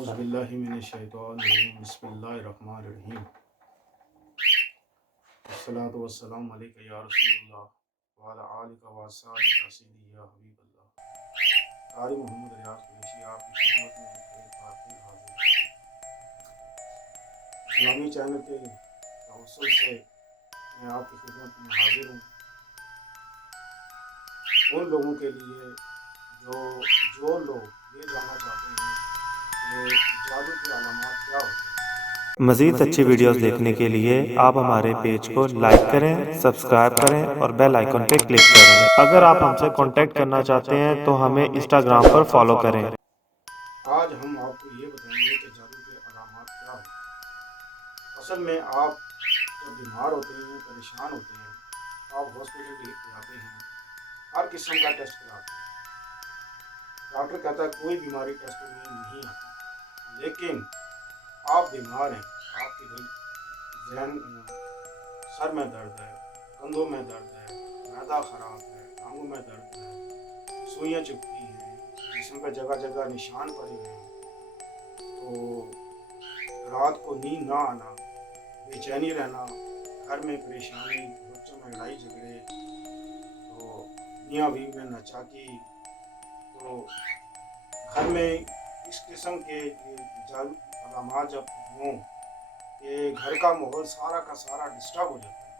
औज़ुबिल्लाहि मिनश्शैतानिर्रजीम बिस्मिल्लाहिर्रहमानिर्रहीम अस्सलातु वस्सलामु अलैका या रसूलल्लाह व अला आलिका व अस्हाबिका सय्यदी या हबीबल्लाह। कारी मोहम्मद रियाज कुरैशी आपकी खिदमत में एक बार फिर हाजिर है। इस्लामी चैनल के तवस्सुल से मैं आपकी खिदमत में हाजिर हूँ उन लोगों के लिए जो लोग ये जानना चाहते हैं कि जादू की अलामत क्या होती है। मज़ीद अच्छी वीडियोस देखने के लिए आप हमारे पेज को लाइक करें, सब्सक्राइब करें और बेल आइकन पे क्लिक करें। अगर आप हमसे कांटेक्ट करना चाहते हैं तो हमें इंस्टाग्राम पर फॉलो करें। आज हम आपको ये बताएंगे कि जादू के अलामत क्या होते हैं। असल में आप जब बीमार होते हैं, परेशान होते हैं, आप हॉस्पिटल जाते हैं, हर किस्म का टेस्ट कराते हैं। डॉक्टर कहता है कोई बीमारी टेस्ट में नहीं आती, लेकिन आप बीमार हैं, आपके जहन सर में दर्द है, कंधों में दर्द है, मैदा ख़राब है, टांगों में दर्द है, सुइयाँ चुभती हैं, जिस्म पे जगह जगह निशान पड़े हुए हैं, तो रात को नींद ना आना, बेचैनी रहना, घर में परेशानी, बच्चों में लड़ाई झगड़े, तो मियाँ बीवी में नाचाकी, तो घर में इस किस्म के जादू अलामत जब हों कि घर का माहौल सारा का सारा डिस्टर्ब हो जाता है,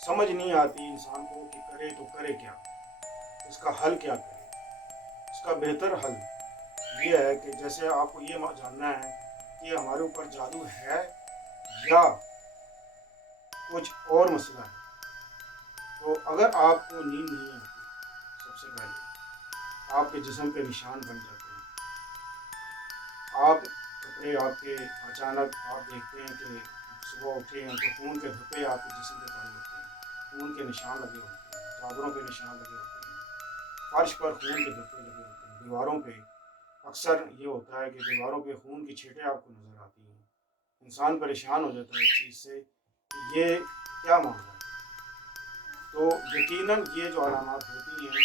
समझ नहीं आती इंसान को कि करे तो करे क्या, इसका हल क्या करे। इसका बेहतर हल ये है कि जैसे आपको ये जानना है कि हमारे ऊपर जादू है या कुछ और मसला है, तो अगर आपको नींद नहीं आती, सबसे पहले आपके जिस्म पे निशान बन जाते हैं, आप कपड़े आपके अचानक आप देखते हैं कि सुबह उठे हैं तो खून के धब्बे आपके जिस्म पे पड़े होते हैं, खून के निशान लगे होते हैं, चादरों पे निशान लगे होते हैं, फर्श पर खून के धब्बे लगे होते हैं, दीवारों पे अक्सर ये होता है कि दीवारों पे खून की छींटें आपको नज़र आती हैं। इंसान परेशान हो जाता है इस चीज़ से कि ये क्या मामला है। तो यकीनन ये जो अलामत होती हैं,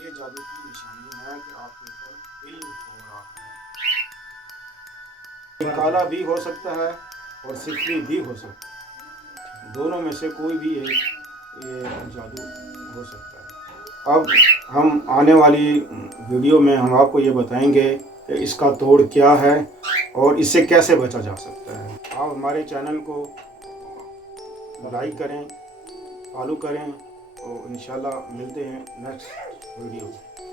ये जादू की निशानी है कि आपके ऊपर इल्म हो रहा है। काला भी हो सकता है और सिफली भी हो सकता है, दोनों में से कोई भी एक ये जादू हो सकता है। अब हम आने वाली वीडियो में हम आपको ये बताएंगे कि इसका तोड़ क्या है और इससे कैसे बचा जा सकता है। आप हमारे चैनल को लाइक करें, फॉलो करें और इंशाल्लाह मिलते हैं नेक्स्ट वीडियो में।